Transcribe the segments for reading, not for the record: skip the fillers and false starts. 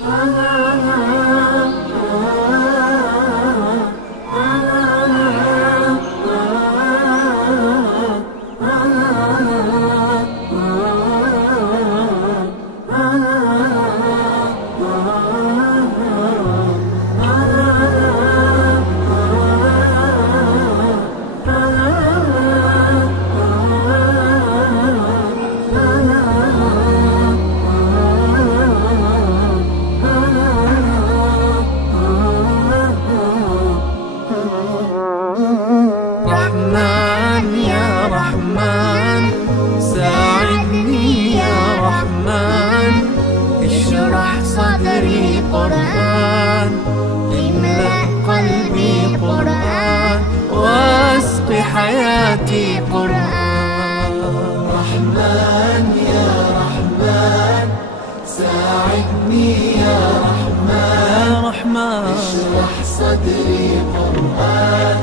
رحمن يا رحمن ساعدني يا رحمن، اشرح صدري قرآن، املأ قلبي قرآن، واسق حياتي قرآن. رحمن يا رحمن ساعدني يا رحمن، اشرح صدري قرآن،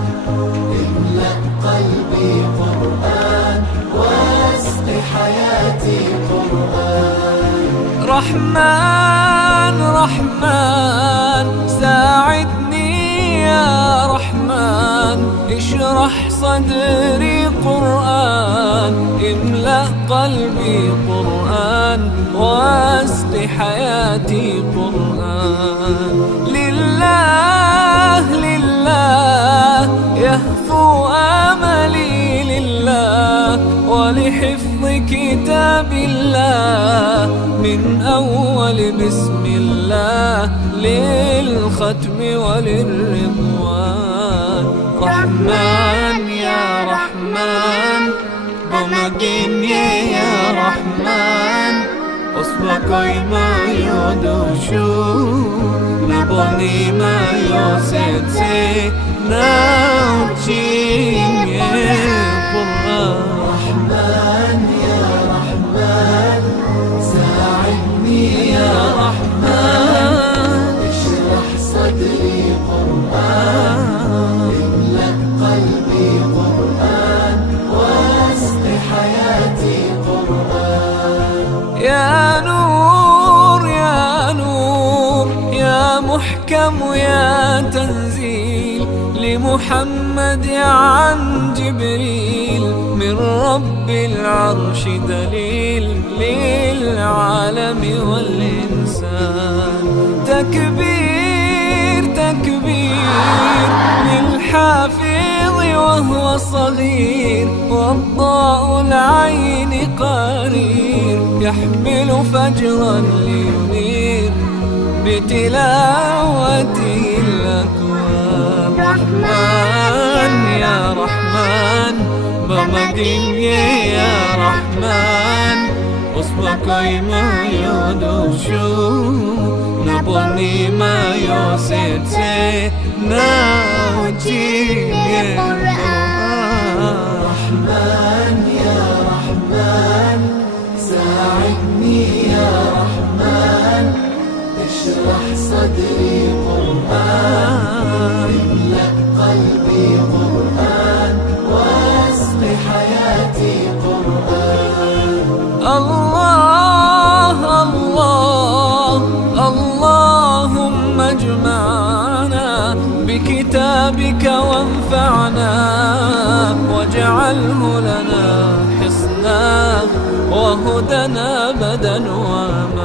املأ قلبي قرآن، واسق حياتي قرآن. رحمن رحمن ساعدني يا رحمن، اشرح صدري قرآن، املأ قلبي قرآن، واسق حياتي قرآن. لله لله يهفو آملي لله، ولحفظ كتاب الله من أول بسم الله للختم وللرضوان. رحمن يا رحمن بمجيني يا رحمن، أصبحي ما يدوشو نبني ما يوسيتي ناوتين يا قرآن. رحمن يا رحمن ساعدني يا رحمن، اشرح صدري قرآن، املأ قلبي قرآن، واسق حياتي قرآن. يا نور يا نور يا محكم يا تنزيل لمحمد عن جبريل، من رب العرش دليل للعالم والإنسان. تكبير تكبير للحافظ وهو صغير، والضاء العين قرير، يحمل فجرا لينير بتلاوته الأكوان. رحمن يا رحمن بمديني يا رحمن، أصبحي ما يدوشو نبني ما يوسيتي ناوتي يا قرآن. رحمن يا رحمن ساعدني يا رحمن، اشرح صدري قرآن، املأ قلبي قرآن، واسق حياتي قرآن. الله الله اللهم اجمعنا بكتابك وانفعنا، واجعله لنا حصنا وهدنا أبدا وأبدا.